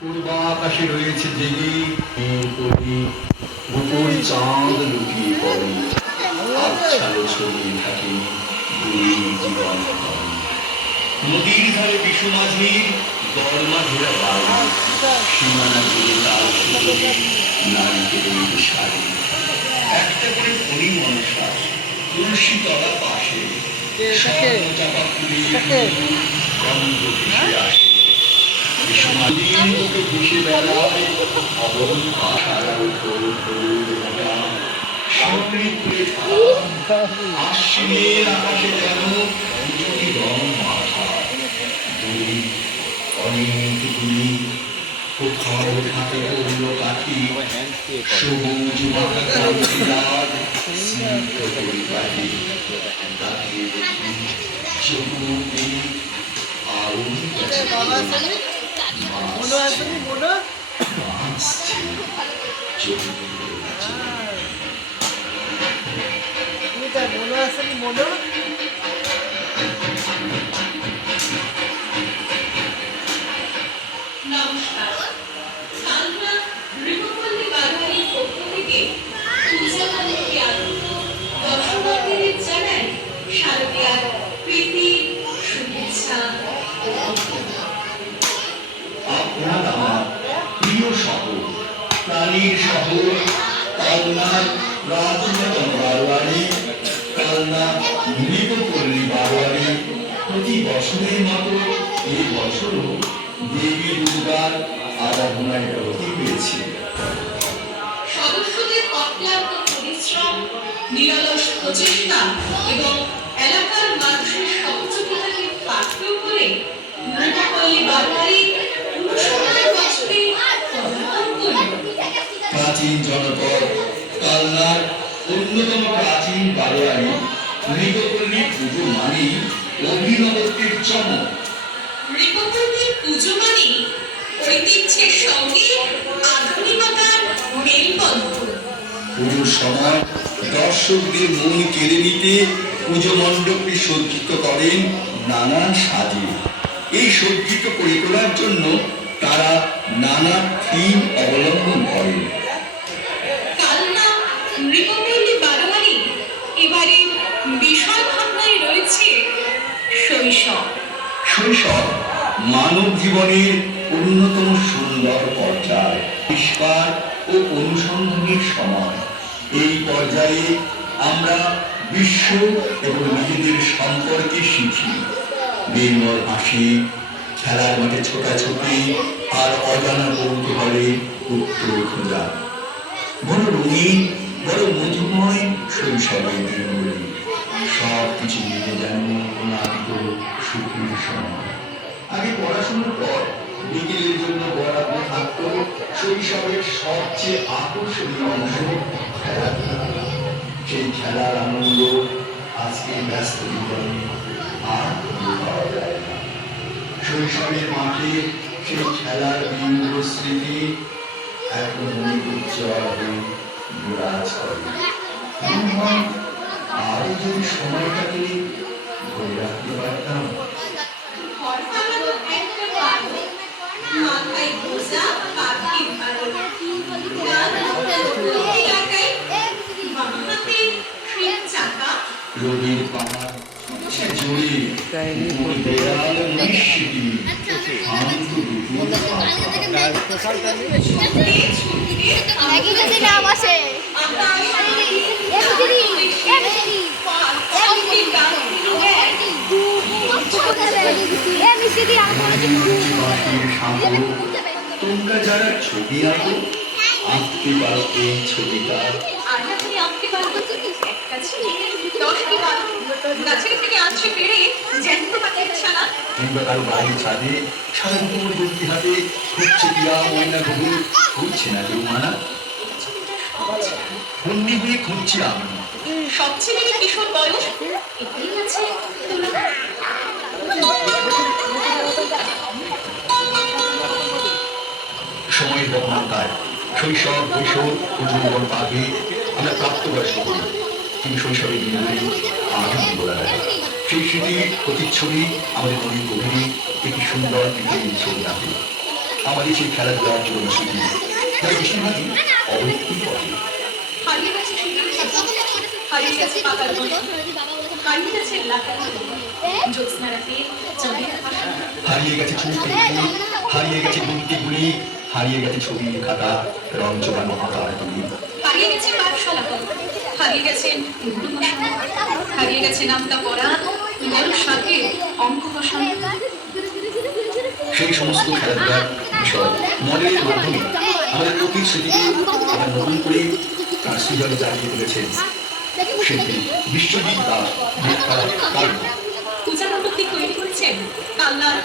পূর্বাকাশে রয়েছে জেগে গোপন চাঁদ লুকিয়ে পড়ে, আচ্ছালো ছড়িয়ে থাকে দূরের জীবন। নদীর ধারে বিশু মাঝির দরমা ঘেরা বাড়ি, সীমানা জুড়ে তার সুতোয় নারিকেলের শাড়ি। একটা করে ফণি মনসা তুলসী তলা পাশে, স্বর্ণ চাপা ফুলের গন্ধ ভেসে আসে। বিশ্বমাদিন বুকে ভেসে বেড়ায় অবন আশার ঢোল ঢোল মোটা সামনে তুলে আশ্বিনের আকাশে যেন দুটি রং মাথা। দুই অনেক গুলি কোথাও থাকে অন্য কাঠি, সবুজ মাথা কান্তিরাজ স্নিগ্ধ পরিপাটি। তাকিয়ে দেখি চোখে আউন গেছে নমস্কার। সান্ধ্যা ঋতুপল্লী বাঙালির পক্ষ থেকে পূজাকালীকে আগত দর্শনার্থীদের জানাই শারদীয়ার প্রীতি, শুভেচ্ছা ও আপনার আমার প্রিয় শহর, প্রাণীর শহর কালনার প্রাচীনতম বারোয়ারি, কালনা মৃগপল্লী বারোয়ারি প্রতি বছরের মতো এই বছরও দেবী দুর্গার আরাধনায় ব্রতী হয়েছে। সদস্যদের অক্লান্ত পরিশ্রম, নিরলস প্রচেষ্টা এবং এলাকার মানুষের সহযোগিতাকে পাথেয় করে ঋতুপল্লী বাঙালি 69 বছরে পদার্পণ করল। প্রাচীন জনপদ কালনার অন্যতম প্রাচীন বারোয়ারি মৃগপল্লী পুজো মানেই অভিনবত্বের চমক। ঋতুপল্লীর পুজো মানে ঐতিহ্যের সঙ্গে আধুনিকতার মেলবন্ধন। পুজোর সময় দর্শকদের মন কেড়ে নিতে পুজো মণ্ডপটি সজ্জিত করেন নানান সাজে। এই সজ্জিত করে তোলার জন্য তারা নানা থিম অবলম্বন করেন। কালনা ঋতুপল্লী বারোয়ারি এবারে বিষয় ভাবনায় রয়েছে শৈশব। শৈশব মানব জীবনের অন্যতম সুন্দর পর্যায়, আবিষ্কার ও অনুসন্ধানের সময়। এই পর্যায়ে আমরা বিশ্ব এবং নিজেদের সম্পর্কে শিখি। নির্মল হাসি, খেলার মাঠে ছোটাছুটি আর অজানা কৌতূহলে উত্তর খোঁজা। বড় রঙিন, বড় মধুময় শৈশবের দিনগুলি। সব কিছু মিলে যেন নাবিত সুখের সময়। আগে পড়াশোনার পর বিকেলের জন্য বরাদ্দ থাকত শৈশবের সবচেয়ে আকর্ষণীয় অংশ খেলাধুলা। সেই খেলার আনন্দ আজকে ব্যস্ত জীবনে আর খুঁজে পাওয়া যায় না। শৈশবের মাঠে সেই খেলার দিনগুলো স্মৃতি এখন অনেক উজ্জ্বল হয়ে বিরাজ করে। আরো যদি সময়টাকে ধরে রাখতে পারতাম। ঘর সাজানো একটা বাড়ি, মাথায় বোঝা, কাঁধে ভার। এলাকায় বাঁ হাতে ট্রেন চাকা, রোদের পাহাড় সে জোরে উপর দেয়াল নিশ্চিতি শান্ত দুপুর ছুটতে ছুটতে একই যদি নাম আসে আকাশ তোমরা যারা ছবি আঁকো আঁকতে পারো এই ছবিটা। আধা করে আঁকতে পারবো একটা ছেলে 10টি গাছের থেকে আছড়ে পেড়ে জ্যান্ত পাখির ছানা। কিংবা কারো বাড়ির ছাদে সারা দুপুর বলতে হাতে ঘুরছে পিয়া ময়না ঘুঘু, ঘুরছে না কেউ মানা। বন্দি হয়ে খুঁজছি আমি। সব ছেলেরই কিশোর বয়স, এতেই আছে তুলনা। সময়ের বহনতায় শৈশব কৈশোর ও যৌবন পাগে আমরা প্রাপ্তবয়স্ক করি, কিন্তু শৈশবের দিনগুলি আজও বলা যায়। সেই স্মৃতির প্রতিচ্ছবি আমাদের মনের গভীরে একটি সুন্দর পৃথিবীর ছবি রাখে। আমাদের সেই খেলাধুলার জীবন স্মৃতি তাই বেশিরভাগই অবৈতনিক পথে। হারিয়ে গেছে সুন্দর ছাতা, হারিয়ে গেছে পাতার বন, হারিয়ে গেছে লাটার জ্যোৎস্না রাতে চাঁদের ভাষা, হারিয়ে গেছে ছুটে হারিয়ে গেছে গুনতি গুলি, হারিয়ে গেছে ছবির খাতা রং জোগানো আকার তুলি। হারিয়ে গেছে পাঠশালা, হারিয়ে গেছে গুরুমশাই, হারিয়ে গেছে নামটা পড়া বড় সাথে অঙ্ক কষা। সেই সমস্ত খেলাধুলার বিষয় মডেলের মাধ্যমে আমাদের প্রকৃত স্মৃতিকে আবার নতুন করে তার সৃজনে জাগিয়ে তুলেছেন শিল্পী বিশ্বজিৎ দাস। পূজা নন্দী তৈরি করেছেন কাল্লার